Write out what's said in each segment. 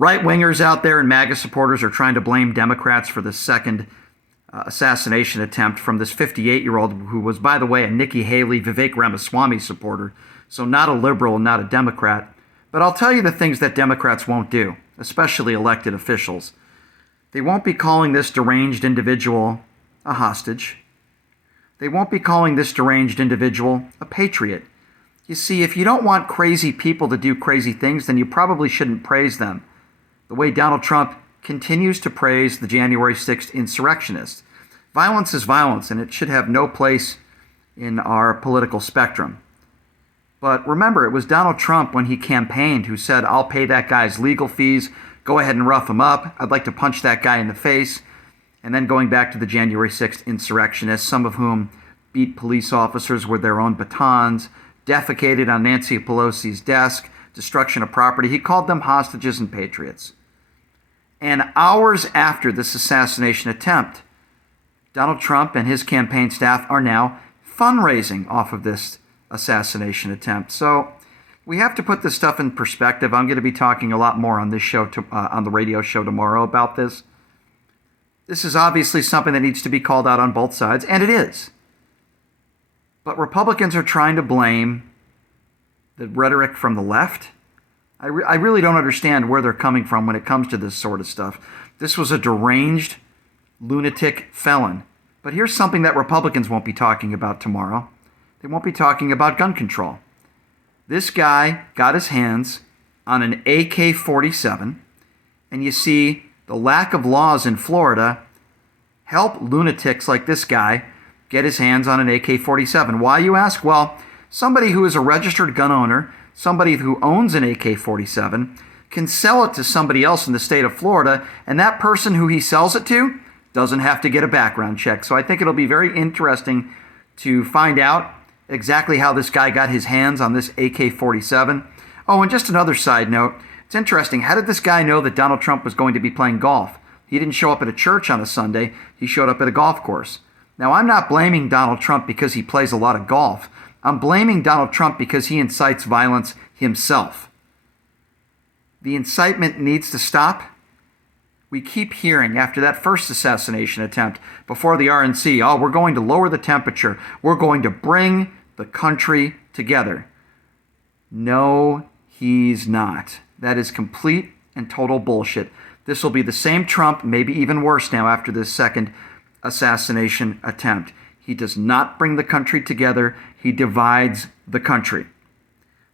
Right-wingers out there and MAGA supporters are trying to blame Democrats for the second assassination attempt from this 58-year-old who was, by the way, a Nikki Haley, Vivek Ramaswamy supporter, so not a liberal, not a Democrat. But I'll tell you the things that Democrats won't do, especially elected officials. They won't be calling this deranged individual a hostage. They won't be calling this deranged individual a patriot. You see, if you don't want crazy people to do crazy things, then you probably shouldn't praise them. The way Donald Trump continues to praise the January 6th insurrectionists. Violence is violence, and it should have no place in our political spectrum. But remember, it was Donald Trump when he campaigned who said, I'll pay that guy's legal fees, go ahead and rough him up, I'd like to punch that guy in the face. And then going back to the January 6th insurrectionists, some of whom beat police officers with their own batons, defecated on Nancy Pelosi's desk, destruction of property. He called them hostages and patriots. And hours after this assassination attempt, Donald Trump and his campaign staff are now fundraising off of this assassination attempt. So we have to put this stuff in perspective. I'm going to be talking a lot more on this show, on the radio show tomorrow about this. This is obviously something that needs to be called out on both sides, and it is. But Republicans are trying to blame the rhetoric from the left. I really don't understand where they're coming from when it comes to this sort of stuff. This was a deranged, lunatic felon. But here's something that Republicans won't be talking about tomorrow. They won't be talking about gun control. This guy got his hands on an AK-47, and you see the lack of laws in Florida help lunatics like this guy get his hands on an AK-47. Why, you ask? Well, somebody who is a registered gun owner, somebody who owns an AK-47, can sell it to somebody else in the state of Florida, and that person who he sells it to doesn't have to get a background check. So I think it'll be very interesting to find out exactly how this guy got his hands on this AK-47. Oh, and just another side note, it's interesting. How did this guy know that Donald Trump was going to be playing golf? He didn't show up at a church on a Sunday. He showed up at a golf course. Now, I'm not blaming Donald Trump because he plays a lot of golf. I'm blaming Donald Trump because he incites violence himself. The incitement needs to stop. We keep hearing after that first assassination attempt before the RNC, oh, we're going to lower the temperature. We're going to bring the country together. No, he's not. That is complete and total bullshit. This will be the same Trump, maybe even worse now after this second assassination attempt. He does not bring the country together. He divides the country.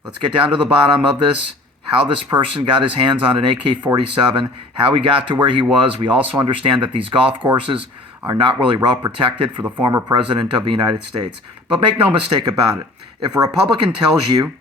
Let's get down to the bottom of this. How this person got his hands on an AK-47, how he got to where he was. We also understand that these golf courses are not really well protected for the former president of the United States. But make no mistake about it. If a Republican tells you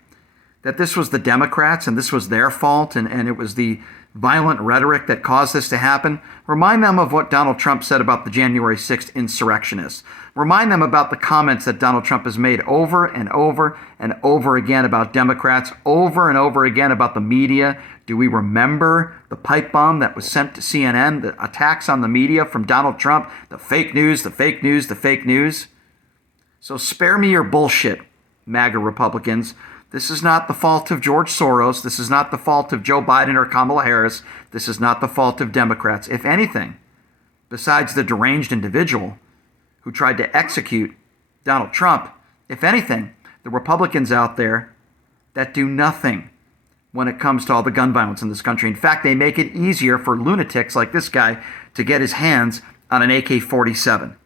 that this was the Democrats and this was their fault and it was the violent rhetoric that caused this to happen, remind them of what Donald Trump said about the January 6th insurrectionists. Remind them about the comments that Donald Trump has made over and over and over again about Democrats, over and over again about the media. Do we remember the pipe bomb that was sent to CNN, the attacks on the media from Donald Trump, the fake news, the fake news, the fake news? So spare me your bullshit, MAGA Republicans. This is not the fault of George Soros. This is not the fault of Joe Biden or Kamala Harris. This is not the fault of Democrats. If anything, besides the deranged individual who tried to execute Donald Trump, if anything, the Republicans out there that do nothing when it comes to all the gun violence in this country. In fact, they make it easier for lunatics like this guy to get his hands on an AK-47.